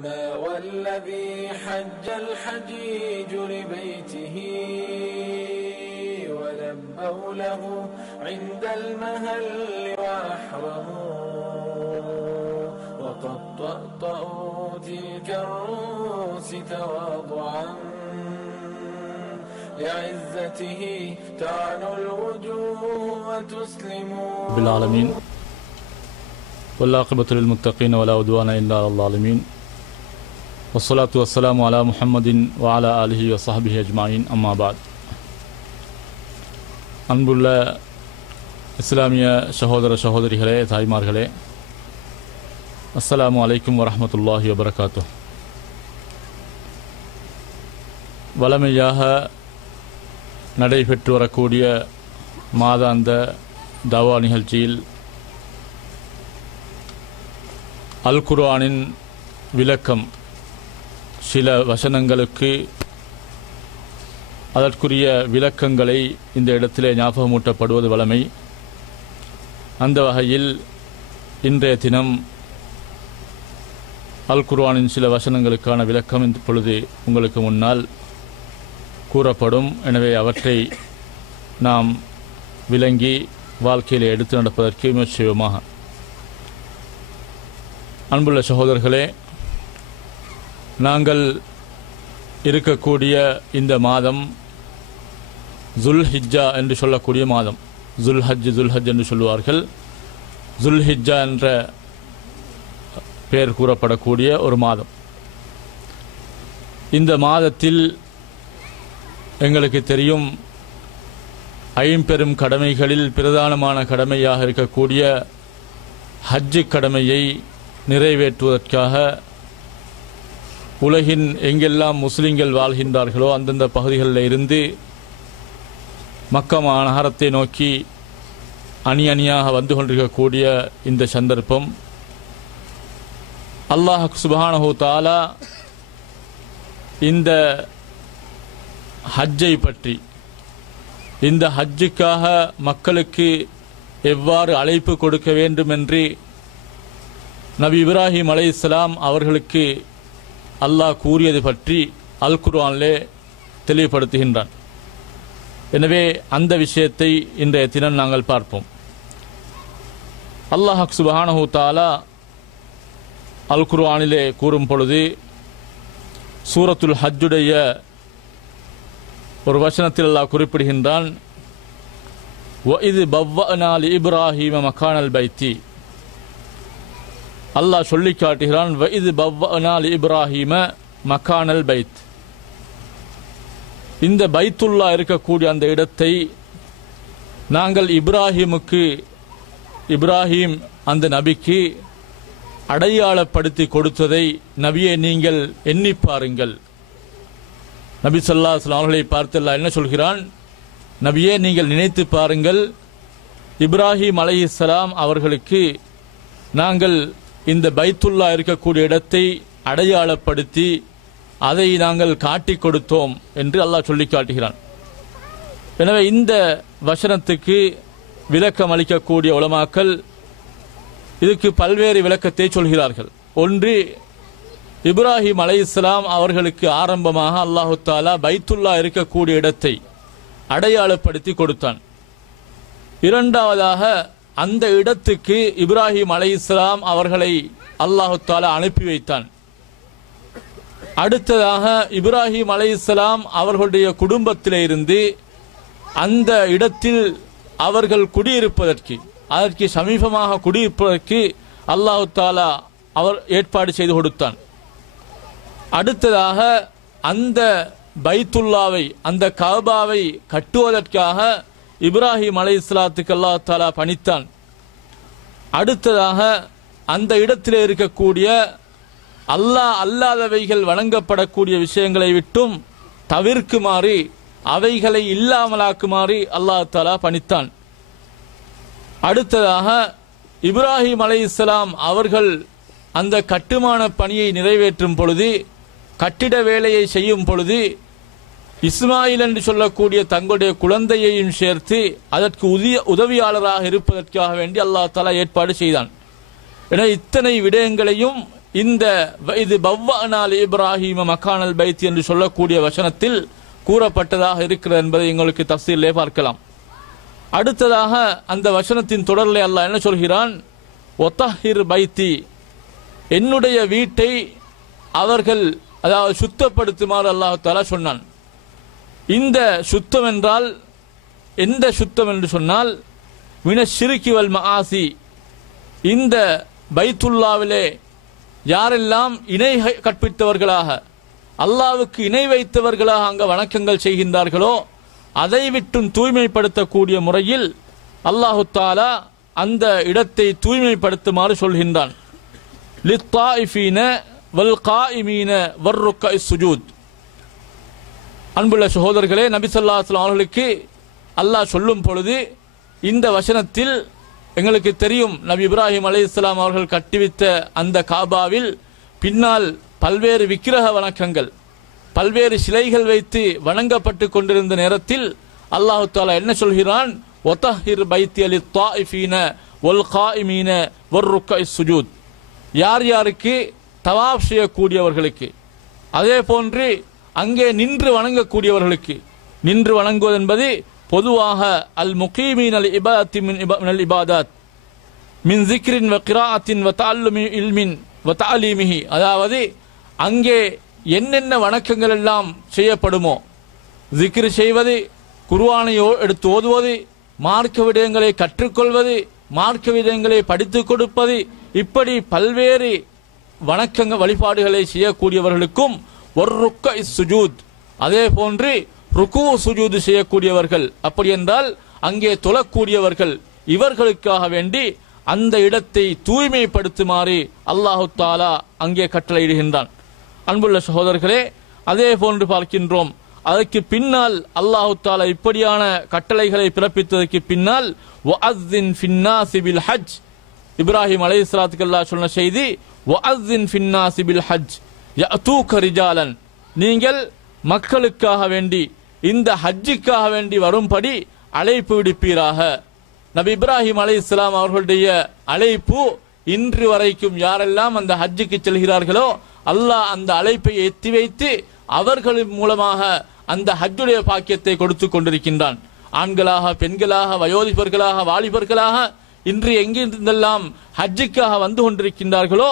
والذي حج الحجيج لبيته ولبوا له عند المهل وأحرموا وقد طأطأوا تلك الرؤوس تواضعا لعزته تعنو الوجوه وتسلم بالعالمين والعاقبة للمتقين ولا عدوان إلا على الظالمين والصلاة والسلام على محمد وعلى آله وصحبه أجمعين أما بعد அன்புள்ள இஸ்லாமிய சகோதர சகோதரிகளே, தாய்மார்களே, அஸ்ஸலாமு அலைக்கும் வரஹ்மத்துல்லாஹி வபரகாத்துஹ். வளமையாக நடைபெற்று வரக்கூடிய மாதாந்த தவா நிகழ்ச்சியில் அல் குர்ஆனின் விளக்கம், சில வசனங்களுக்கு அதற்குரிய விளக்கங்களை இந்த இடத்திலே ஞாபகமூட்டப்படுவது வழமை. அந்த வகையில் இன்றைய தினம் அல் குர்ஆனின் சில வசனங்களுக்கான விளக்கம் இப்பொழுது உங்களுக்கு முன்னால் கூறப்படும். எனவே அவற்றை நாம் விளங்கி வாழ்க்கையில் எடுத்து நடப்பதற்கு முயற்சி செய்வோமாக. அன்புள்ள சகோதரர்களே, நாங்கள் இருக்கக்கூடிய இந்த மாதம் ஜுல்ஹிஜ்ஜா என்று சொல்லக்கூடிய மாதம். ஜுல்ஹஜ் என்று சொல்லுவார்கள். ஜுல்ஹிஜ்ஜா என்ற பெயர் கூறப்படக்கூடிய ஒரு மாதம். இந்த மாதத்தில் எங்களுக்கு தெரியும், ஐம்பெரும் கடமைகளில் பிரதானமான கடமையாக இருக்கக்கூடிய ஹஜ்ஜு கடமையை நிறைவேற்றுவதற்காக உலகின் எங்கெல்லாம் முஸ்லிம்கள் வாழ்கின்றார்களோ அந்தந்த பகுதிகளில் இருந்து மக்கா நகரத்தை நோக்கி அணி அணியாக வந்து கொண்டிருக்கக்கூடிய இந்த சந்தர்ப்பம், அல்லாஹ் சுப்ஹானஹு தஆலா இந்த ஹஜ்ஜை பற்றி, இந்த ஹஜ்ஜுக்காக மக்களுக்கு எவ்வாறு அழைப்பு கொடுக்க வேண்டும் என்று நபி இப்ராஹிம் அலைஹிஸ்ஸலாம் அவர்களுக்கு அல்லாஹ் கூறியது பற்றி அல் குர்ஆனிலே தெளிவுபடுத்துகின்றான். எனவே அந்த விஷயத்தை இன்றைய தினம் நாங்கள் பார்ப்போம். அல்லாஹ் சுப்ஹானஹு தஆலா அல் குர்ஆனிலே கூறும் பொழுது, சூரத்துல் ஹஜ்ஜுடைய ஒரு வசனத்தில் அல்லாஹ் குறிப்பிடுகின்றான், வஇது பவ்வஅனா லிஇப்ராஹீம மகானல் பைத்தி. அல்லாஹ் சொல்லி காட்டுகிறான், வஇது பவ்வஅனா லிஇப்ராஹீம மகானல் பைத். இந்த பைத்துல்லா இருக்கக்கூடிய அந்த இடத்தை நாங்கள் இப்ராஹிம் அந்த நபிக்கு அடையாளப்படுத்தி கொடுத்ததை நபியே நீங்கள் எண்ணி பாருங்கள். நபி ஸல்லல்லாஹு அலைஹி வஸல்லம் அவர்களை பார்த்து அல்லாஹ் என்ன சொல்கிறான்? நபியே நீங்கள் நினைத்து பாருங்கள், இப்ராஹிம் அலைஹிஸ்ஸலாம் அவர்களுக்கு நாங்கள் இந்த பைத்துல்லா இருக்கக்கூடிய இடத்தை அடையாளப்படுத்தி அதை நாங்கள் காட்டி கொடுத்தோம் என்று அல்லாஹ் சொல்லி காட்டுகிறான். எனவே இந்த வசனத்துக்கு விளக்கம் அளிக்கக்கூடிய உலமாக்கள் இதுக்கு பல்வேறு விளக்கத்தை சொல்கிறார்கள். ஒன்று, இப்ராஹிம் அலைஹிஸ்ஸலாம் அவர்களுக்கு ஆரம்பமாக அல்லாஹு தஆலா பைத்துல்லா இருக்கக்கூடிய இடத்தை அடையாளப்படுத்தி கொடுத்தான். இரண்டாவதாக, அந்த இடத்துக்கு இப்ராஹிம் அலைஹிஸ்ஸலாம் அவர்களை அல்லாஹு தஆலா அனுப்பி வைத்தான். அடுத்ததாக, இப்ராஹிம் அலைஹிஸ்ஸலாம் அவர்களுடைய குடும்பத்திலே இருந்து அந்த இடத்தில் அவர்கள் குடியிருப்பதற்கு, அதற்கு சமீபமாக குடியிருப்பதற்கு அல்லாஹு தஆலா அவர் ஏற்பாடு செய்து கொடுத்தான். அடுத்ததாக, அந்த பைத்துல்லாவை, அந்த கஅபாவை கட்டுவதற்காக இப்ராஹிம் அலைஹிஸ்ஸலாத்துக்கு அல்லாஹ் தஆலா பணித்தான். அடுத்ததாக, அந்த இடத்திலே இருக்கக்கூடிய அல்லாஹ் அல்லாதவைகள் வணங்கப்படக்கூடிய விஷயங்களை விட்டும் தவிர்க்குமாறு, அவைகளை இல்லாமலாக்குமாறு அல்லாஹ் தஆலா பணித்தான். அடுத்ததாக, இப்ராஹிம் அலைஹிஸ்ஸலாம் அவர்கள் அந்த கட்டுமான பணியை நிறைவேற்றும் பொழுது, கட்டிட வேலையை செய்யும் பொழுது, இஸ்மாயில் என்று சொல்லக்கூடிய தங்களுடைய குழந்தையையும் சேர்த்து அதற்கு உதவியாளராக இருப்பதற்காக வேண்டி அல்லாஹ் தஆலா ஏற்பாடு செய்தான். எனவே இத்தனை விடயங்களையும் இந்த இது பவ்வஅனால் இப்ராஹீம மக்கானல் பைத் என்று சொல்லக்கூடிய வசனத்தில் கூறப்பட்டதாக இருக்கிறது என்பதை எங்களுக்கு தஃசீரிலே பார்க்கலாம். அடுத்ததாக அந்த வசனத்தின் தொடரிலே அல்லாஹ் என்ன சொல்கிறான்? ஒத்தஹிர் பைத்தி, என்னுடைய வீட்டை அவர்கள் அதாவது சுத்தப்படுத்துமாறு அல்லாஹ் தஆலா சொன்னான். இந்த சுத்தம் என்றால் எந்த சுத்தம் என்று சொன்னால் மின ஷிர்கி வல் மஆசி, இந்த பைத்துல்லாவிலே யாரெல்லாம் இணை கற்பித்தவர்களாக அல்லாஹ்வுக்கு இணை வைத்தவர்களாக அங்க வணக்கங்கள் செய்கின்றார்களோ அதை விட்டும் தூய்மைப்படுத்தக்கூடிய முறையில் அல்லாஹு தஆலா அந்த இடத்தை தூய்மைப்படுத்துமாறு சொல்கின்றான். லித்தாயிஃபீன வல் காயிமீன வர்ருக்கஇஸ் சுஜூத். அன்புள்ள சகோதரர்களே, நபி ஸல்லல்லாஹு அலைஹி வஸல்லம் அவர்களுக்கு அல்லாஹ் சொல்லும் பொழுது இந்த வசனத்தில் எங்களுக்கு தெரியும், நபி இப்ராஹிம் அலைஹிஸ்ஸலாம் அவர்கள் கட்டிவித்த அந்த காபாவில் பின்னால் பல்வேறு விக்கிரக வணக்கங்கள், பல்வேறு சிலைகள் வைத்து வணங்கப்பட்டு கொண்டிருந்த நேரத்தில் அல்லாஹு தஆலா என்ன சொல்கிறான்? ஒத்தஹிர் பைத்தி லித்தாயிஃபீன வல் காயிமீன வர்ருக்கஇஸ் சுஜூத். யார் யாருக்கு? தவாப் செய்யக்கூடியவர்களுக்கு, அதே போன்று அங்கே நின்று வணங்கக்கூடியவர்களுக்கு. நின்று வணங்குவது என்பது பொதுவாக அல் முகீமீன் அல் இபாதத்தி மினல் இபாதாத் மின் ஸிக்ரின் வ கிராஅத்தின் வ தஅல்லுமி இல்மின் வ தஅலீமிஹி, அதாவது அங்கே என்னென்ன வணக்கங்கள் எல்லாம் செய்யப்படுமோ, ஸிக்ர் செய்வது, குர்ஆனை எடுத்து ஓதுவது, மார்க்க விடயங்களை கற்றுக்கொள்வது, மார்க்க விடயங்களை படித்துக் கொடுப்பது, இப்படி பல்வேறு வணக்கங்கள் வழிபாடுகளை செய்யக்கூடியவர்களுக்கும் ஒரு ருக்கஇஸ் சுஜூத், அதே போன்று ருக்கு சுஜூது செய்யக்கூடியவர்கள், அப்படி என்றால் அங்கே தொழக்கூடியவர்கள், இவர்களுக்காக வேண்டி அந்த இடத்தை தூய்மைப்படுத்துமாறு அல்லாஹு தஆலா அங்கே கட்டளையிடுகின்றான். அன்புள்ள சகோதரர்களே, அதே போன்று பார்க்கின்றோம், அதற்கு பின்னால் அல்லாஹு தஆலா இப்படியான கட்டளைகளை பிறப்பித்ததற்கு பின்னால் வஅஸ்ஸின் ஃபின்னாஸி பில் ஹஜ், இப்ராஹிம் அலைஹிஸ்ஸலாத்துக்கு அல்லாஹ் சொன்ன செய்தி வஅஸ்ஸின் ஃபின்னாஸி பில் ஹஜ் யஅதூக ரிஜாலன், நீங்கள் மக்களுக்காக வேண்டி இந்த ஹஜ்ஜுக்காக வேண்டி வரும்படி அழைப்பு விடுப்பீராக. நபி இப்ராஹிம் அலைஹிஸ்ஸலாம் அவர்களுடைய அழைப்பு இன்று வரைக்கும் யாரெல்லாம் அந்த ஹஜ்ஜுக்கு செல்கிறார்களோ அல்லாஹ் அந்த அழைப்பை எத்தி வைத்து அவர்களின் மூலமாக அந்த ஹஜ்ஜுடைய பாக்கியத்தை கொடுத்து கொண்டிருக்கின்றான். ஆண்களாக, பெண்களாக, வயோதிபர்களாக, வாலிபர்களாக இன்று எங்கிருந்தெல்லாம் ஹஜ்ஜுக்காக வந்து கொண்டிருக்கின்றார்களோ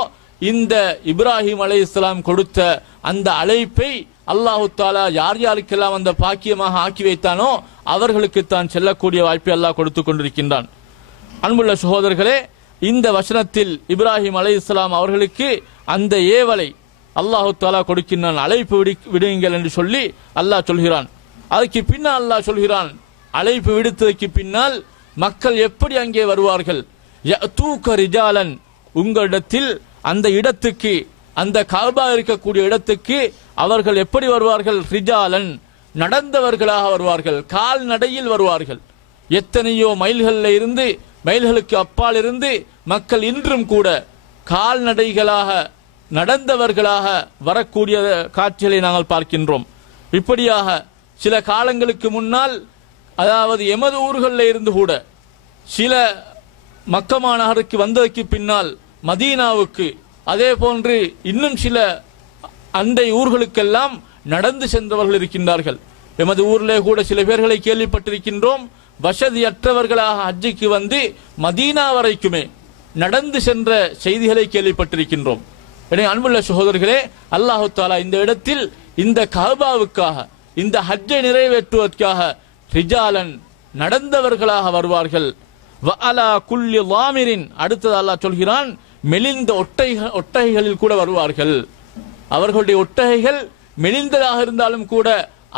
இந்த இப்ராஹிம் அலைஹிஸ்ஸலாம் கொடுத்த அந்த அழைப்பை அல்லாஹு தஆலா யார் யாருக்கெல்லாம் அந்த பாக்கியமாக ஆக்கி வைத்தானோ அவர்களுக்கு தான் செல்லக்கூடிய வாய்ப்பை அல்லாஹ் கொடுத்து கொண்டிருக்கின்றான். அன்புள்ள சகோதரர்களே, இந்த வசனத்தில் இப்ராஹிம் அலைஹிஸ்ஸலாம் அவர்களுக்கு அந்த ஏவலை அல்லாஹு தஆலா கொடுக்கின்றான், அழைப்பு விடுங்கள் என்று சொல்லி அல்லாஹ் சொல்கிறான். அதுக்கு பின்னால் அல்லாஹ் சொல்கிறான், அழைப்பு விடுத்ததற்கு பின்னால் மக்கள் எப்படி அங்கே வருவார்கள்? யஅதூக ரிஜாலன், உங்களிடத்தில் அந்த இடத்துக்கு, அந்த காபா இருக்கக்கூடிய இடத்துக்கு அவர்கள் எப்படி வருவார்கள்? ரிஜாலன், நடந்தவர்களாக வருவார்கள், கால்நடையில் வருவார்கள். எத்தனையோ மைல்களில் இருந்து, மைல்களுக்கு அப்பால் இருந்து மக்கள் இன்றும் கூட கால்நடைகளாக, நடந்தவர்களாக வரக்கூடிய காட்சிகளை நாங்கள் பார்க்கின்றோம். இப்படியாக சில காலங்களுக்கு முன்னால், அதாவது எமது ஊர்களில் இருந்து கூட சில மக்கா நகருக்கு வந்ததற்கு பின்னால் மதீனாவுக்கு, அதே போன்று இன்னும் சில அண்டை ஊர்களுக்கெல்லாம் நடந்து சென்றவர்கள் இருக்கின்றார்கள். எமது ஊரிலே கூட சில பேர்களை கேள்விப்பட்டிருக்கின்றோம், வசதியற்றவர்களாக ஹஜ்ஜுக்கு வந்து மதீனா வரைக்குமே நடந்து சென்ற செய்திகளை கேள்விப்பட்டிருக்கின்றோம். எனவே அன்புள்ள சகோதரர்களே, அல்லாஹு தஆலா இந்த இடத்தில் இந்த கஅபாவுக்காக, இந்த ஹஜ்ஜை நிறைவேற்றுவதற்காக ரிஜாலன், நடந்தவர்களாக வருவார்கள். வஅலா குல்லி லாமிரின், அடுத்தது அல்லாஹ் சொல்கிறான், மெலிந்த ஒட்டகைகளில் கூட வருவார்கள். அவர்களுடைய ஒட்டகைகள் மெலிந்ததாக இருந்தாலும் கூட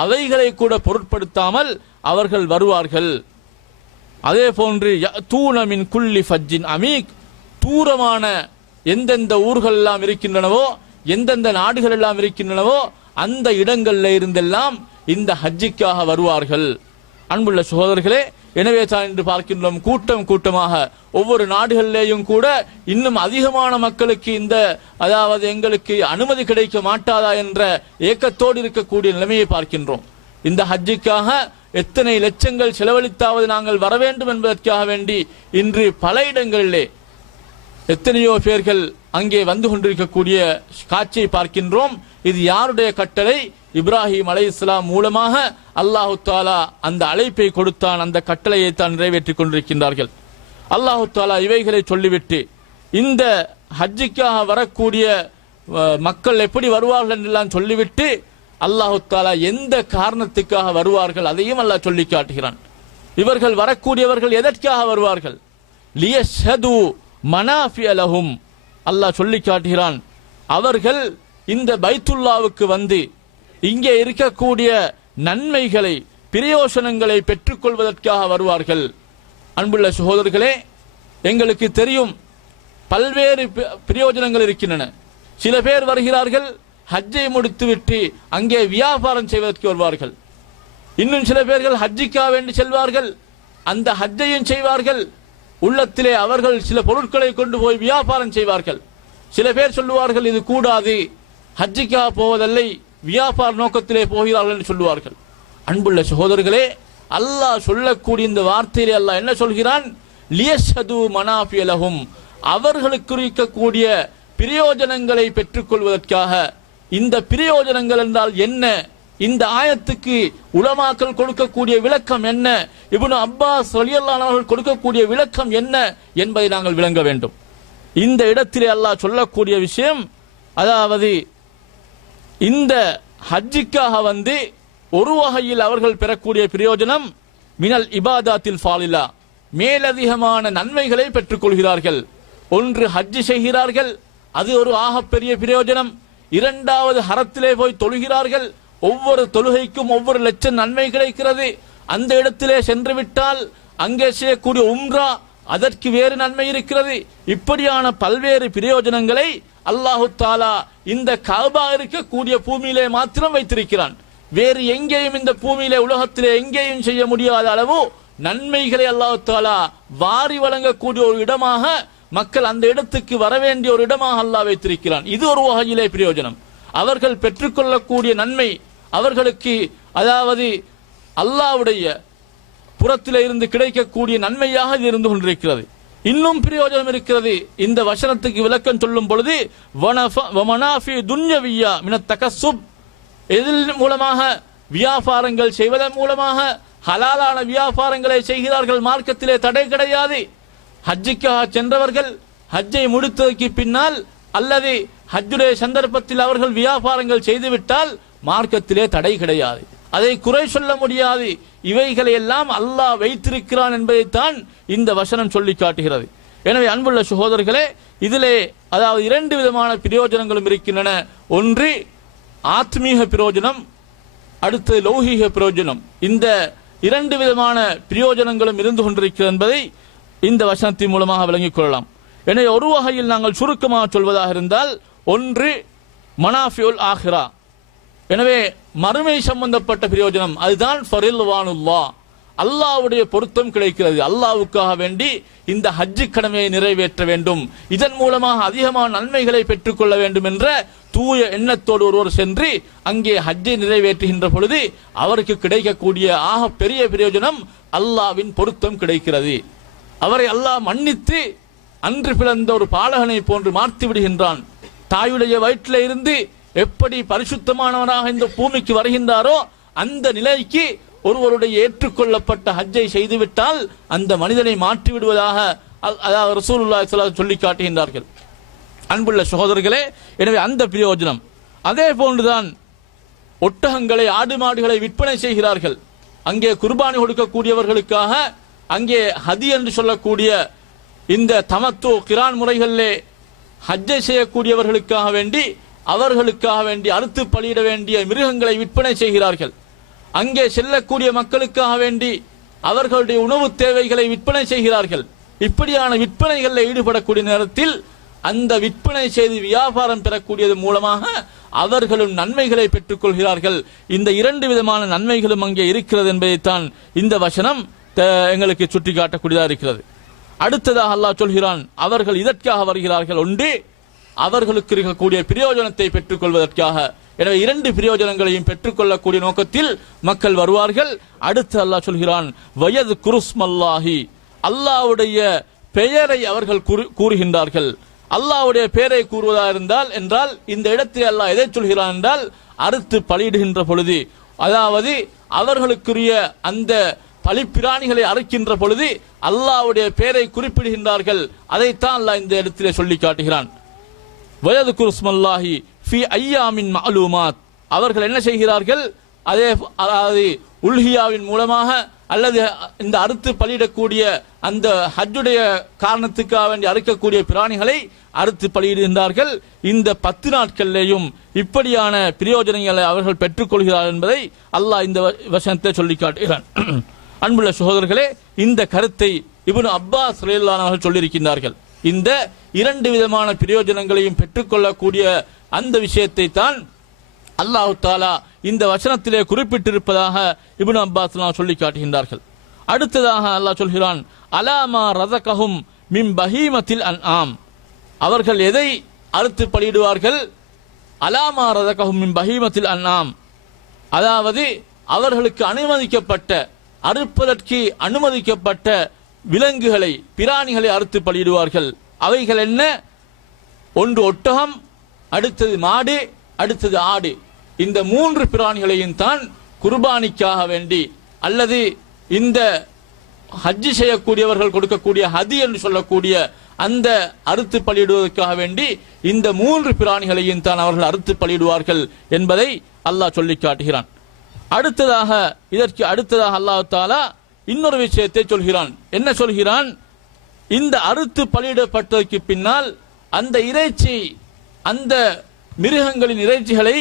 அவைகளை கூட பொருட்படுத்தாமல் அவர்கள் வருவார்கள். அதே போன்று யஅதூன மின் குல்லி ஃபஜ்ஜின் அமீக், தூரமான எந்தெந்த ஊர்கள் எல்லாம் இருக்கின்றனவோ, எந்தெந்த நாடுகள் எல்லாம் இருக்கின்றனவோ அந்த இடங்களில் இருந்தெல்லாம் இந்த ஹஜ்ஜுக்காக வருவார்கள். அன்புள்ள சகோதரர்களே, எனவே தான் என்று பார்க்கின்றோம், கூட்டம் கூட்டமாக ஒவ்வொரு நாடுகளிலேயும் கூட இன்னும் அதிகமான மக்களுக்கு இந்த, அதாவது எங்களுக்கு அனுமதி கிடைக்க மாட்டாதா என்ற ஏக்கத்தோடு இருக்கக்கூடிய நிலைமையை பார்க்கின்றோம். இந்த ஹஜ்ஜுக்காக எத்தனை லட்சங்கள் செலவழித்தாவது நாங்கள் வர வேண்டும் என்பதற்காக வேண்டி இன்று பல இடங்களிலே எத்தனையோ பேர்கள் அங்கே வந்து கொண்டிருக்கக்கூடிய காட்சியை பார்க்கின்றோம். இது யாருடைய கட்டளை? இப்ராஹிம் அலைஹிஸ்ஸலாம் மூலமாக அல்லாஹு தாலா அந்த அழைப்பை கொடுத்தான். அந்த கட்டளையை தான் நிறைவேற்றிக் கொண்டிருக்கின்றார்கள். அல்லாஹு தாலா இவைகளை சொல்லிவிட்டு இந்த ஹஜ்ஜுக்காக வரக்கூடிய மக்கள் எப்படி வருவார்கள் என்றெல்லாம் சொல்லிவிட்டு அல்லாஹு தாலா எந்த காரணத்துக்காக வருவார்கள் அதையும் அல்லாஹ் சொல்லி காட்டுகிறான். இவர்கள் வரக்கூடியவர்கள் எதற்காக வருவார்கள்? லியஷ்ஹது மனாஃபிஅ லஹும். அல்லாஹ் சொல்லி காட்டுகிறான், அவர்கள் இந்த பைத்துல்லாவுக்கு வந்து இங்கே இருக்கக்கூடிய நன்மைகளை பிரயோசனங்களை பெற்றுக்கொள்வதற்காக வருவார்கள். அன்புள்ள சகோதரர்களே, எங்களுக்கு தெரியும் பல்வேறு பிரயோஜனங்கள் இருக்கின்றன. சில பேர் வருகிறார்கள், ஹஜ்ஜை முடித்துவிட்டு அங்கே வியாபாரம் செய்வதற்கு வருவார்கள். இன்னும் சில பேர்கள் ஹஜ்ஜிக்காக வேண்டி செல்வார்கள், அந்த ஹஜ்ஜையும் செய்வார்கள். உள்ளத்திலே அவர்கள் சில பொருட்களை கொண்டு போய் வியாபாரம் செய்வார்கள். சில பேர் சொல்லுவார்கள், இது கூடாது, ஹஜ்ஜிக்காக போவதில்லை, வியாபார நோக்கத்திலே போகிறார்கள் என்று சொல்லுவார்கள். அன்புள்ள சகோதரர்களே, அல்லாஹ் சொல்லக்கூடிய இந்த வார்த்தையிலே அல்லாஹ் என்ன சொல்கிறான்? லியஷ்ஹது மனாஃபிஅ லஹும். அவர்களுக்கு இருக்கக்கூடிய பிரயோஜனங்களை பெற்றுக்கொள்வதற்காக. இந்த பிரயோஜனங்கள் என்றால் என்ன? இந்த ஆயத்துக்கு உலமாக்கள் கொடுக்கக்கூடிய விளக்கம் என்ன? இப்னு அப்பாஸ் ரலியல்லாஹு அன்ஹு அவர்கள் கொடுக்கக்கூடிய விளக்கம் என்ன என்பதை நாங்கள் விளங்க வேண்டும். இந்த இடத்திலே அல்லாஹ் சொல்லக்கூடிய விஷயம், அதாவது இந்த ஹஜ்ஜுக்காக வந்து ஒரு வகையில் அவர்கள் பெறக்கூடிய பிரயோஜனம் மினல் இபாதாத்தில் ஃபாலிலா, மேலதிகமான நன்மைகளை பெற்றுக்கொள்கிறார்கள். ஒன்று ஹஜ்ஜு செய்கிறார்கள், அது ஒரு ஆகப்பெரிய பிரயோஜனம். இரண்டாவது ஹரத்திலே போய் தொழுகிறார்கள், ஒவ்வொரு தொழுகைக்கும் ஒவ்வொரு லட்சம் நன்மை கிடைக்கிறது. அந்த இடத்திலே சென்று விட்டால் அங்கே செய்யக்கூடிய உம்ரா, அதற்கு வேறு நன்மை இருக்கிறது. இப்படியான பல்வேறு பிரயோஜனங்களை அல்லாஹு தாலா இந்த கஅபா இருக்கக்கூடிய பூமியிலே மாத்திரம் வைத்திருக்கிறான். வேறு எங்கேயும் இந்த பூமியிலே உலகத்திலே எங்கேயும் செய்ய முடியாத அளவு நன்மைகளை அல்லாஹு தாலா வாரி வழங்கக்கூடிய ஒரு இடமாக, மக்கள் அந்த இடத்துக்கு வர வேண்டிய ஒரு இடமாக அல்லாஹ் வைத்திருக்கிறான். இது ஒரு வகையிலே பிரயோஜனம். அவர்கள் பெற்றுக்கொள்ளக்கூடிய நன்மை அவர்களுக்கு, அதாவது அல்லாஹ்வுடைய புறத்திலே இருந்து கிடைக்கக்கூடிய நன்மையாக இது இருந்து கொண்டிருக்கிறது. இன்னும் பிரயோஜனம் இருக்கிறது. இந்த வசனத்துக்கு விளக்கம் சொல்லும் பொழுது வமனாஃபி துன்யவியா மினத் தகஸ்ஸுப், இதன் மூலமாக வியாபாரங்கள் செய்வதன் மூலமாக ஹலாலான வியாபாரங்களை செய்கிறார்கள். மார்க்கத்திலே தடை கிடையாது. ஹஜ்ஜுக்காக சென்றவர்கள் ஹஜ்ஜை முடித்ததற்கு பின்னால் அல்லது ஹஜ்ஜுடைய சந்தர்ப்பத்தில் அவர்கள் வியாபாரங்கள் செய்துவிட்டால் மார்க்கத்திலே தடை கிடையாது. அதை குறை சொல்ல முடியாது. இவைகளை எல்லாம் அல்லாஹ் வைத்திருக்கிறான் என்பதைத்தான் இந்த வசனம் சொல்லி காட்டுகிறது. எனவே அன்புள்ள சகோதரர்களே, இதிலே அதாவது இரண்டு விதமான பிரயோஜனங்களும் இருக்கின்றன. ஒன்று ஆத்மீக பிரயோஜனம், அடுத்து லௌகீக பிரயோஜனம். இந்த இரண்டு விதமான பிரயோஜனங்களும் இருந்து கொண்டிருக்கிறது என்பதை இந்த வசனத்தின் மூலமாக விளங்கிக் கொள்ளலாம். எனவே ஒரு வகையில் நாங்கள் சுருக்கமாக சொல்வதாக இருந்தால், ஒன்று மனாஃபியுல் ஆஹிரா, எனவே மறுமை சம்பந்தப்பட்ட பிரயோஜனம், அதுதான் ஃபரில்வானுல்லாஹ், அல்லாஹ்வுடைய பொருத்தம் கிடைக்கிறது. அல்லாஹ்வுக்காக வேண்டி இந்த ஹஜ்ஜு கடமையை நிறைவேற்ற வேண்டும், இதன் மூலமாக அதிகமான நன்மைகளை பெற்றுக்கொள்ள வேண்டும் என்ற தூய எண்ணத்தோடு ஒருவர் சென்று அங்கே ஹஜ்ஜை நிறைவேற்றுகின்ற பொழுது அவருக்கு கிடைக்கக்கூடிய ஆக பெரிய பிரயோஜனம் அல்லாஹ்வின் பொருத்தம் கிடைக்கிறது. அவரை அல்லாஹ் மன்னித்து அன்று பிறந்த ஒரு பாலகனை போன்று மாற்றி விடுகின்றான். தாயுடைய வயிற்றில் இருந்து எப்படி பரிசுத்தமானவனாக இந்த பூமிக்கு வருகின்றாரோ அந்த நிலைக்கு ஒருவருடைய ஏற்றுக்கொள்ளப்பட்ட ஹஜ்ஜை செய்துவிட்டால் அந்த மனிதனை மாற்றி விடுவதாக அதாவது ரசூலுல்லாஹி ஸல்லல்லாஹு அலைஹி வஸல்லம் சொல்லி காட்டுகின்றார்கள். அன்புள்ள சகோதரர்களே, எனவே அந்த பிரயோஜனம். அதே போன்றுதான் ஒட்டகங்களை, ஆடு மாடுகளை விற்பனை செய்கிறார்கள். அங்கே குர்பானி கொடுக்கக்கூடியவர்களுக்காக அங்கே ஹதி என்று சொல்லக்கூடிய இந்த தமத்து கிரான் முறைகளிலே ஹஜ்ஜை செய்யக்கூடியவர்களுக்காக வேண்டி அவர்களுக்காக வேண்டி அறுத்து பலியிட வேண்டிய மிருகங்களை விற்பனை செய்கிறார்கள். அங்கே செல்லக்கூடிய மக்களுக்காக வேண்டி அவர்களுடைய உணவு தேவைகளை விற்பனை செய்கிறார்கள். இப்படியான விற்பனைகளில் ஈடுபடக்கூடிய நேரத்தில் அந்த விற்பனை செய்து வியாபாரம் பெறக்கூடியது மூலமாக அவர்களும் நன்மைகளை பெற்றுக் கொள்கிறார்கள். இந்த இரண்டு விதமான நன்மைகளும் அங்கே இருக்கிறது என்பதைத்தான் இந்த வசனம் எங்களுக்கு சுட்டி காட்டக்கூடியதாக இருக்கிறது. அடுத்ததாக அல்லாஹ் சொல்கிறான், அவர்கள் இதற்காக வருகிறார்கள். ஒன்று அவர்களுக்கு இருக்கக்கூடிய பிரயோஜனத்தை பெற்றுக் கொள்வதற்காக. எனவே இரண்டு பிரயோஜனங்களையும் பெற்றுக்கொள்ளக்கூடிய நோக்கத்தில் மக்கள் வருவார்கள். அடுத்து அல்லாஹ் சொல்கிறான், வயது குருஸ்மல்லாஹி, அல்லாஹ்வுடைய பெயரை அவர்கள் கூறுகின்றார்கள். அல்லாஹ்வுடைய பெயரை கூறுவதா என்றால் இந்த இடத்தில் அல்லாஹ் எதை சொல்கிறான் என்றால் அறுத்து பலியிடுகின்ற பொழுது, அதாவது அவர்களுக்குரிய அந்த பலிப்பிராணிகளை அறுக்கின்ற பொழுது அல்லாஹ்வுடைய பெயரை குறிப்பிடுகின்றார்கள். அதைத்தான் அல்லாஹ் இந்த இடத்திலே சொல்லி காட்டுகிறான். வயதுகுரு ஸ்மல்லாஹி ஃபி ஐயாமின் மஅலூமாத். அவர்கள் என்ன செய்கிறார்கள்? அதாவது உல்ஹியாவின் மூலமாக அல்லது இந்த அறுத்து பலியிடக்கூடிய அந்த ஹஜ்ஜுடைய காரணத்துக்காக வேண்டி அறுக்கக்கூடிய பிராணிகளை அறுத்து பலியிடுகின்றார்கள். இந்த 10 நாட்களிலேயும் இப்படியான பிரயோஜனங்களை அவர்கள் பெற்றுக்கொள்கிறார்கள் என்பதை அல்லாஹ் இந்த வசனத்தை சொல்லி காட்டுகிறான். அன்புள்ள சகோதரர்களே, இந்த கருத்தை இப்னு அப்பாஸ் ரலியல்லாஹு அன்ஹு அவர்கள் சொல்லியிருக்கின்றார்கள். இந்த 2 விதமான பிரயோஜனங்களையும் பெற்றுக்கொள்ளக்கூடிய அந்த விஷயத்தை தான் அல்லாஹ் தஆலா இந்த வசனத்திலே குறிப்பிட்டிருப்பதாக இப்னு அப்பாஸ் சொல்லி காட்டுகின்றார்கள். அடுத்ததாக அல்லாஹ் சொல்கிறான், அலாமா ரஸகஹும் மின் பஹீமத்தில் அன்ஆம். அவர்கள் எதை அறுத்து பலியிடுவார்கள்? அலாமா ரஸகஹும் மின் பஹீமத்தில் அன்ஆம், அதாவது அவர்களுக்கு அனுமதிக்கப்பட்ட, அறுப்பதற்கு அனுமதிக்கப்பட்ட விலங்குகளை, பிராணிகளை அறுத்து பலியிடுவார்கள். அவைகள் என்ன? ஒன்று ஒட்டகம், அடுத்தது மாடு, அடுத்தது ஆடு. இந்த 3 பிராணிகளையும் தான் குர்பானிக்காக வேண்டி அல்லது இந்த ஹஜ்ஜி செய்யக்கூடியவர்கள் கொடுக்கக்கூடிய ஹதி என்று சொல்லக்கூடிய அந்த அறுத்து பலியிடுவதற்காக வேண்டி இந்த 3 பிராணிகளையும் தான் அவர்கள் அறுத்து பலியிடுவார்கள் என்பதை அல்லாஹ் சொல்லி காட்டுகிறான். அடுத்ததாக, இதற்கு அடுத்ததாக அல்லாஹ் தஆலா இன்னொரு விஷயத்தை சொல்கிறான். என்ன சொல்கிறான்? இந்த அறுத்து பலியிடப்பட்டதற்கு பின்னால் அந்த இறைச்சி, அந்த மிருகங்களின் இறைச்சிகளை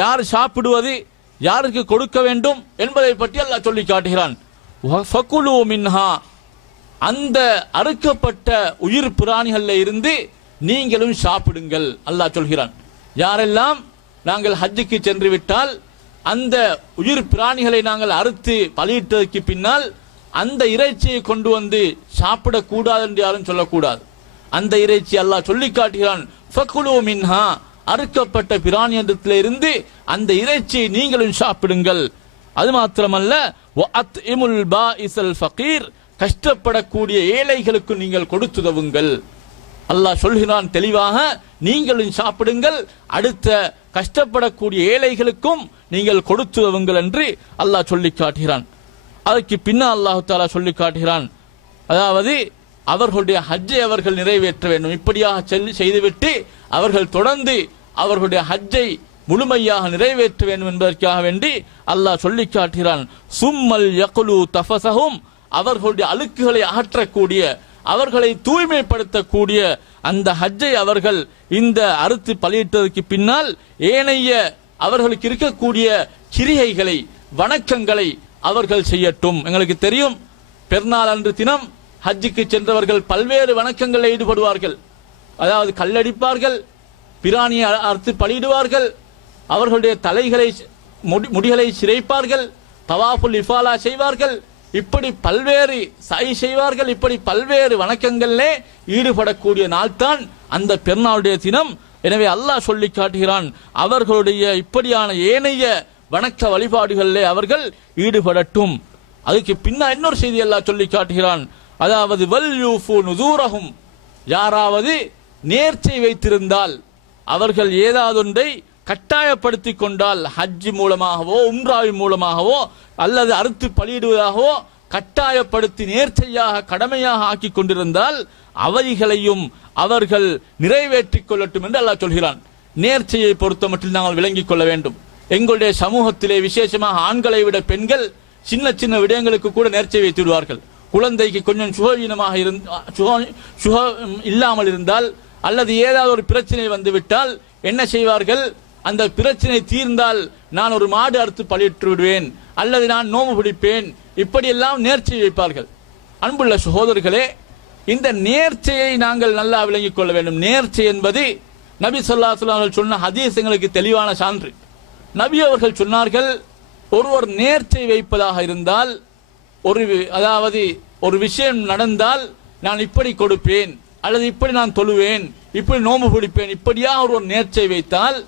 யார் சாப்பிடுவது, யாருக்கு கொடுக்க வேண்டும் என்பதை பற்றி அல்லாஹ் சொல்லி காட்டுகிறான். ஃபகுலு மின்ஹா, அந்த அறுக்கப்பட்ட உயிர் பிராணிகளில் இருந்து நீங்களும் சாப்பிடுங்கள் அல்லாஹ் சொல்கிறான். யாரெல்லாம் நாங்கள் ஹஜ்ஜுக்கு சென்று விட்டால் அந்த உயிர் பிராணிகளை நாங்கள் அறுத்து பலியிட்டதற்கு பின்னால் அந்த இறைச்சியை கொண்டு வந்து சாப்பிடக்கூடாது என்று யாரும் சொல்லக்கூடாது. அந்த இறைச்சி அல்லாஹ் சொல்லி காட்டுகிறான், ஃபகுலு மின்ஹா, அறுக்கப்பட்ட பிராணியத்தில் இருந்து அந்த இறைச்சியை நீங்களும் சாப்பிடுங்கள். அது மாத்திரமல்ல, வஅத்இமுல் பாஇஸல் ஃபகீர், கஷ்டப்படக்கூடிய ஏழைகளுக்கு நீங்கள் கொடுத்துதவுங்கள். அல்லாஹ் சொல்கிறான் தெளிவாக, நீங்களும் சாப்பிடுங்கள், அடுத்த கஷ்டப்படக்கூடிய ஏழைகளுக்கும் நீங்கள் கொடுத்துதவுங்கள் என்று அல்லாஹ் சொல்லி காட்டுகிறான். அதற்கு பின்னால் அல்லாஹ் தஆலா சொல்லி காட்டுகிறான், அதாவது அவர்களுடைய ஹஜ்ஜை அவர்கள் நிறைவேற்ற வேண்டும். இப்படியாக செய்துவிட்டு அவர்கள் தொடர்ந்து அவர்களுடைய ஹஜ்ஜை முழுமையாக நிறைவேற்ற வேண்டும் என்பதற்காக வேண்டி அல்லாஹ் சொல்லி காட்டுகிறான். சும்மல் யக்லு தஃபஸஹும், அவர்களுடைய அழுக்குகளை அகற்றக்கூடிய, அவர்களை தூய்மைப்படுத்தக்கூடிய அந்த ஹஜ்ஜை அவர்கள் இந்த அறுத்து பலியிட்டதற்கு பின்னால் ஏனைய அவர்களுக்கு இருக்கக்கூடிய கிரிகைகளை, வணக்கங்களை அவர்கள் செய்யட்டும். எங்களுக்கு தெரியும், பெருநாள் அன்று தினம் ஹஜ்ஜுக்கு சென்றவர்கள் பல்வேறு வணக்கங்களில் ஈடுபடுவார்கள். அதாவது கல்லடிப்பார்கள், பிராணியை அறுத்து பலியிடுவார்கள், அவர்களுடைய தலைகளை, முடிகளை சிரைப்பார்கள், தவாஃபுல் இஃபாலா செய்வார்கள், இப்படி பல்வேறு சாய் செய்வார்கள். இப்படி பல்வேறு வணக்கங்களிலே ஈடுபடக்கூடிய நாள் தான் அந்த பெருநாளுடைய தினம். எனவே அல்லாஹ் சொல்லி காட்டுகிறான், அவர்களுடைய இப்படியான ஏனைய வணக்க வழிபாடுகளிலே அவர்கள் ஈடுபடட்டும். அதுக்கு பின்னால் இன்னொரு செய்தி அல்லாஹ் சொல்லி காட்டுகிறான், அதாவது வல் யூஃபு நுதூரஹும், யாராவது நேர்ச்சை வைத்திருந்தால், அவர்கள் ஏதாவது ஒன்றை கட்டாயப்படுத்திக் கொண்டால், ஹஜ் மூலமாகவோ உம்ராவின் மூலமாகவோ அல்லது அறுத்து பலியிடுவதாகவோ கட்டாயப்படுத்தி நேர்ச்சையாக கடமையாக ஆக்கி கொண்டிருந்தால் அவைகளையும் அவர்கள் நிறைவேற்றிக் கொள்ளட்டும் என்று அல்லாஹ் சொல்கிறான். நேர்ச்சையை பொறுத்த மட்டும் நாங்கள் விளங்கிக் கொள்ள வேண்டும். எங்களுடைய சமூகத்திலே விசேஷமாக ஆண்களை விட பெண்கள் சின்ன சின்ன விடயங்களுக்கு கூட நேர்ச்சை வைத்து விடுவார்கள். குழந்தைக்கு கொஞ்சம் சுகவீனமாக இல்லாமல் இருந்தால் அல்லது ஏதாவது ஒரு பிரச்சனை வந்துவிட்டால் என்ன செய்வார்கள்? அந்த பிரச்சனை தீர்ந்தால் நான் ஒரு மாடு அறுத்து பலியிட்டு விடுவேன் அல்லது நான் நோம்பு பிடிப்பேன், இப்படியெல்லாம் நேர்ச்சை வைப்பார்கள். அன்புள்ள சகோதரர்களே, இந்த நேர்ச்சையை நாங்கள் நல்லா விளங்கிக் கொள்ள வேண்டும். நேர்ச்சை என்பது நபி ஸல்லல்லாஹு அலைஹி வஸல்லம் சொன்ன ஹதீஸ் எங்களுக்கு தெளிவான சான்று. நபி அவர்கள் சொன்னார்கள், ஒருவர் நேர்ச்சை வைப்பதாக இருந்தால், அதாவது ஒரு விஷயம் நடந்தால் நான் இப்படி கொடுப்பேன் அல்லது இப்படி நான் தொழுவேன், இப்படி நோம்பு பிடிப்பேன், இப்படியா ஒருவர் நேர்ச்சை வைத்தால்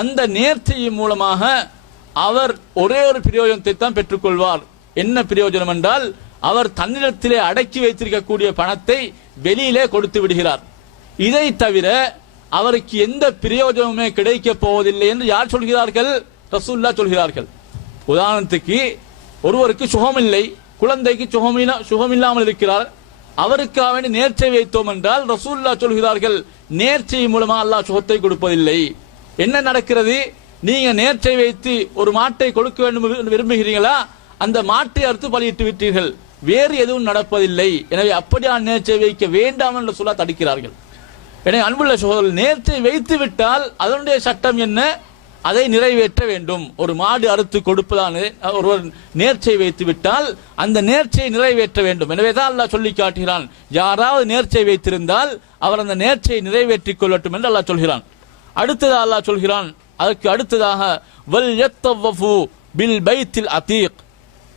அந்த நேர்ச்சையின் மூலமாக அவர் ஒரே ஒரு பிரயோஜனத்தை தான் பெற்றுக்கொள்வார். என்ன பிரயோஜனம் என்றால், அவர் தன்னிடத்திலே அடக்கி வைத்திருக்கக்கூடிய பணத்தை வெளியிலே கொடுத்து விடுகிறார். இதை தவிர அவருக்கு எந்த பிரயோஜனமுமே கிடைக்க போவதில்லை என்று யார் சொல்கிறார்கள்? ரசூலுல்லாஹ் சொல்கிறார்கள். உதாரணத்துக்கு ஒருவருக்கு சுகமில்லை, குழந்தைக்கு சுகமில்லாமல் இருக்கிறார், அவருக்காக வேண்டி நேர்ச்சை வைத்தோம் என்றால் ரசூலுல்லாஹ் சொல்கிறார்கள், நேர்ச்சை மூலமா அல்லாஹ் சுகத்தை கொடுப்பதில்லை. என்ன நடக்கிறது? நீங்க நேர்ச்சை வைத்து ஒரு மாட்டை கொடுக்க வேண்டும் விரும்புகிறீங்களா, அந்த மாட்டை அறுத்து பலியிட்டு விட்டீர்கள், வேறு எதுவும் நடப்பதில்லை. எனவே அப்படியான நேர்ச்சை வைக்க வேண்டாம் என்று சொல்ல தடுக்கிறார்கள். எனவே அன்புள்ள சகோதரர்கள், நேர்ச்சை வைத்து விட்டால் அதனுடைய சட்டம் என்ன? அதை நிறைவேற்ற வேண்டும். ஒரு மாடு அறுத்து கொடுப்பதான ஒருவர் நேர்ச்சை வைத்து விட்டால் அந்த நேர்ச்சையை நிறைவேற்ற வேண்டும். எனவே தான் அல்லாஹ் சொல்லி காட்டுகிறான், யாராவது நேர்ச்சை வைத்திருந்தால் அவர் அந்த நேர்ச்சையை நிறைவேற்றிக் கொள்ளட்டும் என்று அல்லாஹ் சொல்கிறான். அடுத்ததாக அல்லாஹ் சொல்கிறான், அதற்கு அடுத்ததாக வல் யத்தவஃபு பில் பைத்தில் அதீக்,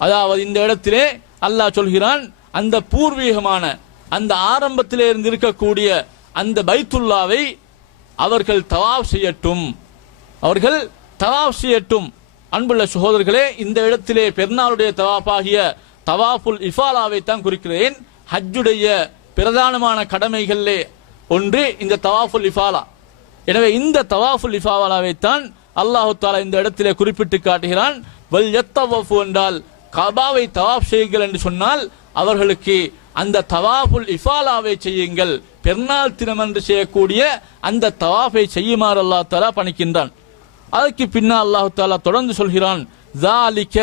அதாவது இந்த இடத்திலே அல்லாஹ் சொல்கிறான், அந்த பூர்வீகமான அந்த ஆரம்பத்திலே இருந்து இருக்கக்கூடிய அந்த பைத்துல்லாவை அவர்கள் தவாப் செய்யட்டும், அவர்கள் தவாப் செய்யட்டும். அன்புள்ள சகோதரர்களே, இந்த இடத்திலே பெருநாளுடைய தவாப்பாகிய தவாஃபுல் இஃபாலாவை தான் குறிக்கிறேன். ஹஜ்ஜுடைய பிரதானமான கடமைகளிலே ஒன்று இந்த தவாஃபுல் இஃபாலா. எனவே இந்த தவாஃபுல் இஃபாலாவை தான் அல்லாஹு தஆலா இந்த இடத்திலே குறிப்பிட்டு காட்டுகிறான். வல் யத்தவஃபு என்றால் கபாவை தவாப் செய்யுங்கள் என்று சொன்னால் அவர்களுக்கு அந்த தவாஃபுல் இஃபாலாவை செய்யுங்கள், பெருநாள் தினம் என்று செய்யக்கூடிய அந்த தவாஃபை செய்யுமாறு அல்லாஹ் தஆலா பணிக்கின்றான். அதற்கு பின்னால் அல்லாஹ் தஆலா தொடர்ந்து சொல்கிறான், ஸாலிக,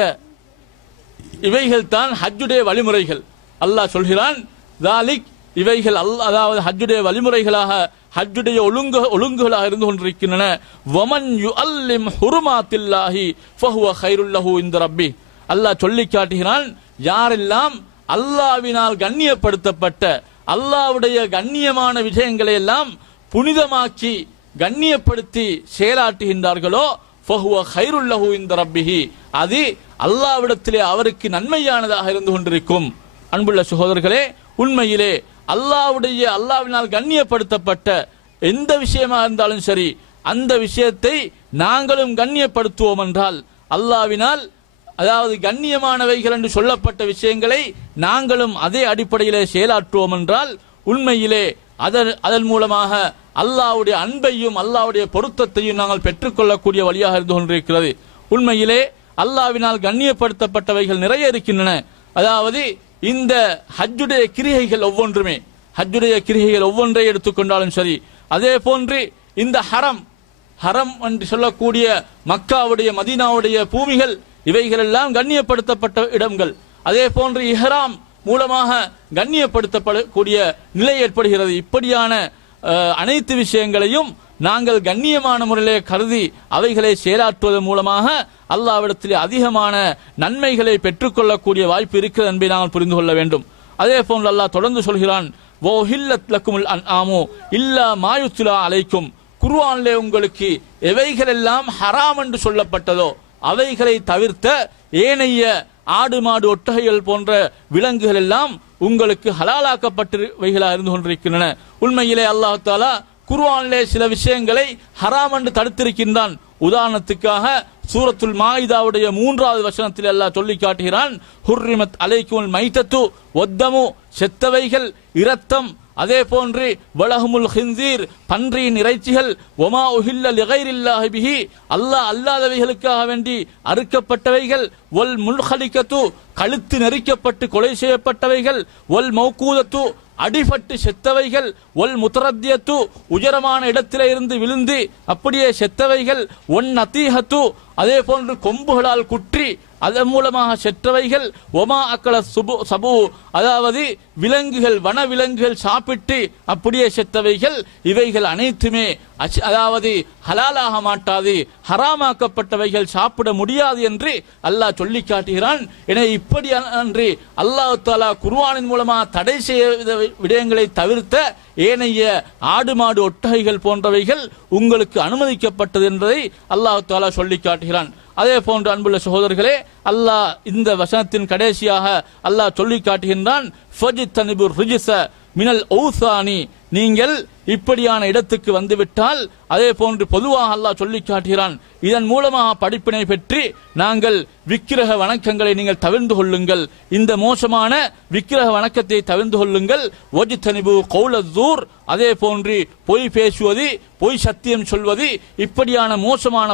இவைகள் தான் ஹஜ்ஜுடைய வழிமுறைகள். அல்லாஹ் சொல்கிறான், ஸாலிக், இவைகள் அதாவது ஹஜ்ஜுடைய வழிமுறைகளாக ஹஜ்ஜுடைய ஒழுங்குகளாக இருந்து கொண்டிருக்கின்றன. வமன் யுஅல்லிம் ஹுருமாத்தில்லாஹி ஃபஹுவ கைருல் லஹு இன்த ரப்பி, அல்லாஹ் சொல்லி காட்டுகிறான், யாரெல்லாம் அல்லாஹ்வினால் கண்ணியப்படுத்தப்பட்ட அல்லாஹ்வுடைய கண்ணியமான விஷயங்களை எல்லாம் புனிதமாக்கி கண்ணியப்படுத்தி செயலாற்றுகின்றார்களோ ஃபஹுவ கைருல் லஹு இன்த ரப்பிஹி, அது அல்லாஹ்விடத்திலே அவருக்கு நன்மையானதாக இருந்து கொண்டிருக்கும். அன்புள்ள சகோதரர்களே, உண்மையிலே அல்லாஹ்வினால் கண்ணியப்படுத்தப்பட்ட எந்த விஷயமா இருந்தாலும் சரி, அந்த விஷயத்தை நாங்களும் கண்ணியப்படுத்துவோம் என்றால், அல்லாஹ்வினால் அதாவது கண்ணியமானவைகள் என்று சொல்லப்பட்ட விஷயங்களை நாங்களும் அதே அடிப்படையிலே செயலாற்றுவோம் என்றால் உண்மையிலே அதன் மூலமாக அல்லாஹ்வுடைய அன்பையும் அல்லாஹ்வுடைய பொருத்தத்தையும் நாங்கள் பெற்றுக்கொள்ளக்கூடிய வழியாக இருந்து கொண்டிருக்கிறது. உண்மையிலே அல்லாஹ்வினால் கண்ணியப்படுத்தப்பட்டவைகள் நிறைய இருக்கின்றன. அதாவது இந்த ஹஜ்ஜுடைய கிரிகைகள் ஒவ்வொன்றுமே, ஹஜ்ஜுடைய கிரிகைகள் ஒவ்வொன்றை எடுத்துக்கொண்டாலும் சரி, அதே போன்று இந்த ஹரம் என்று சொல்லக்கூடிய மக்காவுடைய மதீனாவுடைய பூமிகள், இவைகள் எல்லாம் கண்ணியப்படுத்தப்பட்ட இடங்கள். அதே போன்று இஹ்ராம் மூலமாக கண்ணியப்படுத்தப்படக்கூடிய நிலை ஏற்படுகிறது. இப்படியான அனைத்து விஷயங்களையும் நாங்கள் கண்ணியமான முறையிலே கருதி அவைகளை செயலாற்றுவதன் மூலமாக அல்லாஹ்விடத்திலே அதிகமான நன்மைகளை பெற்றுக்கொள்ளக்கூடிய வாய்ப்பு இருக்கிறது என்பதை நாங்கள் புரிந்து கொள்ள வேண்டும். அதே போன்று அல்லாஹ் தொடர்ந்து சொல்கிறான், வஹில்லத் லக்குமுல் அன்ஆமு இல்லா மா யுத்லா அலைக்கும், குர்ஆனிலே உங்களுக்கு எவைகளெல்லாம் ஹராம் என்று சொல்லப்பட்டதோ அவைகளை தவிர்த்த ஏனைய ஆடு மாடு ஒட்டகைகள் போன்ற விலங்குகள் எல்லாம் உங்களுக்கு ஹலாலாக்கப்பட்டவைகளாக இருந்து கொண்டிருக்கின்றன. உண்மையிலே அல்லாஹ் தஆலா குர்ஆனிலே சில விஷயங்களை ஹராம் என்று தடுத்திருக்கின்றான். உதாரணத்துக்காக சூரத்துல் மாயிதாவுடைய 3வது வசனத்தில் அல்லாஹ் சொல்லி காட்டுகிறான், ஹுர்ரிமத் அலைக்குமுல் மைத்தத்து வத்தமு, செத்தவைகள், இரத்தம், அதே போன்று வலஹுமுல் ஹின்சீர், பன்றியின் இறைச்சிகள், வமா உஹில்ல லிகைரில்லாஹி பிஹி, அல்லாஹ் அல்லாதவைகளுக்காக வேண்டி அறுக்கப்பட்டவைகள், வல் முன்ஹலிகத்து, கழுத்து நெரிக்கப்பட்டு கொலை செய்யப்பட்டவைகள், வல் மௌகூதத்து, அடிபட்டு செத்தவைகள், ஒல் முத்தரத்தியத்து, உயரமான இடத்திலே இருந்து விழுந்து அப்படியே செத்தவைகள், ஒன் நத்தீஹத்து, அதே போன்று கொம்புகளால் குற்றி அதன் மூலமாக செற்றவைகள், ஒமா அக்கல சபு, அதாவது விலங்குகள், வன விலங்குகள் சாப்பிட்டு அப்படியே செத்தவைகள், இவைகள் அனைத்துமே அதாவது ஹலாலாக மாட்டாது, ஹராமாக்கப்பட்டவைகள் சாப்பிட முடியாது என்று அல்லாஹ் சொல்லி காட்டுகிறான். எனவே இப்படி அன்றி அல்லாஹ் தஆலா குர்ஆனின் மூலமாக தடை செய்ய விடயங்களை தவிர்த்த ஏனைய ஆடு மாடு ஒட்டகைகள் போன்றவைகள் உங்களுக்கு அனுமதிக்கப்பட்டது என்பதை அல்லாஹ் தஆலா சொல்லி காட்டுகிறான். அதே போன்று அன்புள்ள சகோதரர்களே, அல்லாஹ் இந்த வசனத்தின் கடைசியாக அல்லாஹ் சொல்லி காட்டுகின்றான், ஃபஜ்தனிபுர் ரிஜ்ஸ மினல் ஔசானி, நீங்கள் இப்படியான இடத்துக்கு வந்துவிட்டால் அதே போன்று பொதுவாக அல்லாஹ் சொல்லி காட்டுகிறான், இதன் மூலமாக படிப்பினை பெற்று நாங்கள் விக்கிரக வணக்கங்களை நீங்கள் தவிர்ந்து கொள்ளுங்கள், இந்த மோசமான விக்கிரக வணக்கத்தை தவிர்ந்து கொள்ளுங்கள். வஜ்தனிபு கௌலஸ்ஸூர், அதே போன்று பொய் பேசுவது, பொய் சத்தியம் சொல்வது, இப்படியான மோசமான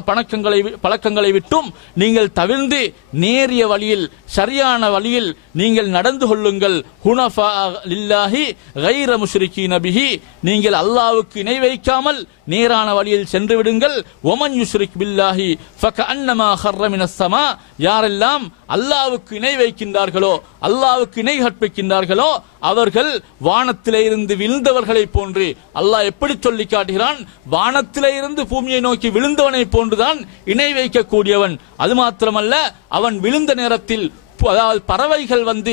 பழக்கங்களை விட்டும் நீங்கள் தவிர்ந்து நேரிய வழியில் சரியான வழியில் நீங்கள் நடந்து கொள்ளுங்கள். ஹுனஃபா லில்லாஹி கைர முஷ்ரிகீன பிஹி, நீங்கள் அல்லாஹ்வுக்கு இணை வைக்காமல் நேரான வழியில் சென்று விடுங்கள். ஒமன் யுஷ்ரிக் பில்லாஹி ஃபகஅன்னமா ஹர்ர மினஸ் ஸமா, யாரெல்லாம் அல்லாஹ்வுக்கு இணை வைக்கின்றார்களோ, அல்லாஹ்வுக்கு இணை கற்பிக்கின்றார்களோ, அவர்கள் வானத்திலே இருந்து விழுந்தவர்களை போன்று அல்லாஹ் எப்படி சொல்லி காட்டுகிறான், வானத்திலே இருந்து பூமியை நோக்கி விழுந்தவனை போன்றுதான் இணை வைக்கக்கூடியவன். அது மாத்திரமல்ல, அவன் விழுந்த நேரத்தில் அதாவது பறவைகள் வந்து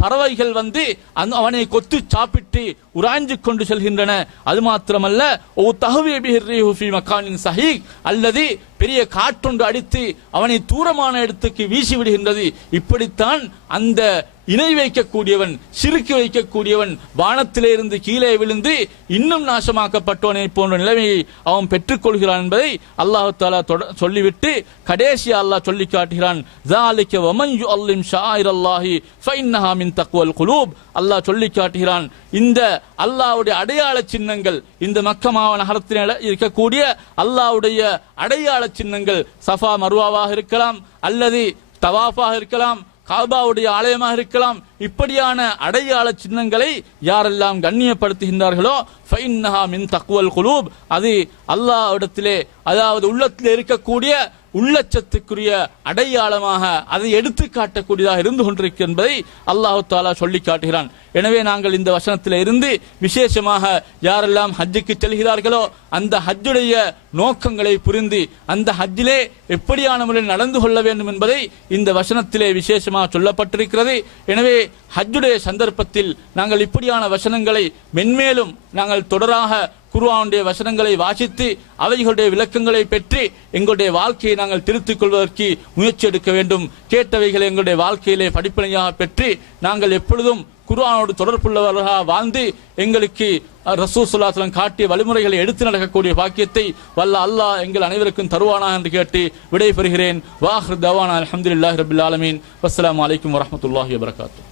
பறவைகள் வந்து அவனை கொத்து சாப்பிட்டு உராய்ந்து கொண்டு செல்கின்றன. அது மாத்திரமல்ல, அல்லது பெரிய காற்றொன்று அடித்து அவனை தூரமான இடத்துக்கு வீசி விடுகின்றது. இப்படித்தான் அந்த இணை வைக்கக்கூடியவன், சிறுக்கு வைக்கக்கூடியவன் வானத்திலே இருந்து கீழே விழுந்து இன்னும் நாசமாக்கப்பட்டவனை போன்ற நிலைமையை அவன் பெற்றுக் கொள்கிறான் என்பதை அல்லாஹ் தஆலா சொல்லிவிட்டு கடைசியா அல்லாஹ் சொல்லி காட்டுகிறான், ذَلِكَ وَمَنْ يُعَظِّمْ شَعَائِرَ اللَّهِ فَإِنَّهَا مِنْ تَقْوَى الْقُلُوبِ. அல்லாஹ் சொல்லி காட்டுகிறான், இந்த அல்லாஹ்வுடைய அடையாள சின்னங்கள், இந்த மக்கமா நகரத்தில் இருக்கக்கூடிய அல்லாஹ்வுடைய அடையாள சின்னங்கள், சஃபா மர்வாவாக இருக்கலாம், அல்லது தவாஃபாக இருக்கலாம், காபாவுடைய ஆலயமாக இருக்கலாம், இப்படியான அடையாள சின்னங்களை யாரெல்லாம் கண்ணியப்படுத்துகின்றார்களோ ஃபைன்னஹா மின் தக்வல் குலூப், அது அல்லாஹ்விடத்திலே அதாவது உள்ளத்திலே இருக்கக்கூடிய உள்ளச்சத்துக்குரிய அடையாளமாக அதை எடுத்து காட்டக்கூடியதாக இருந்து கொண்டிருக்கிறது என்பதை அல்லாஹ் தஆலா சொல்லி காட்டுகிறான். எனவே நாங்கள் இந்த வசனத்தில் இருந்து விசேஷமாக யாரெல்லாம் ஹஜ்ஜுக்கு செல்கிறார்களோ அந்த ஹஜ்ஜுடைய நோக்கங்களை புரிந்து அந்த ஹஜ்ஜிலே எப்படியான முறையில் நடந்து கொள்ள வேண்டும் என்பதை இந்த வசனத்திலே விசேஷமாக சொல்லப்பட்டிருக்கிறது. எனவே ஹஜ்ஜுடைய சந்தர்ப்பத்தில் நாங்கள் இப்படியான வசனங்களை மென்மேலும் நாங்கள் தொடராக குர்ஆனுடைய வசனங்களை வாசித்து அவைகளுடைய விளக்கங்களை பெற்று எங்களுடைய வாழ்க்கையை நாங்கள் திருத்திக் கொள்வதற்கு முயற்சி எடுக்க வேண்டும். கேட்டவைகளை எங்களுடைய வாழ்க்கையிலே படிப்பனையாக பெற்று நாங்கள் எப்பொழுதும் குர்ஆனோடு தொடர்புள்ளவர்களாக வாழ்ந்து எங்களுக்கு ரசூல் ஸல்லல்லாஹு அலைஹி வஸல்லம் காட்டிய வழிமுறைகளை எடுத்து நடக்கக்கூடிய பாக்கியத்தை வல்ல அல்லாஹ் எங்கள் அனைவருக்கும் தருவானாக என்று கேட்டு விடை பெறுகிறேன். வாஹிர் தவானா அல்ஹம்துலில்லாஹி ரப்பில் ஆலமீன். வஸ்ஸலாமு அலைக்கும் வரஹ்மத்துல்லாஹி வபரகாத்துஹு.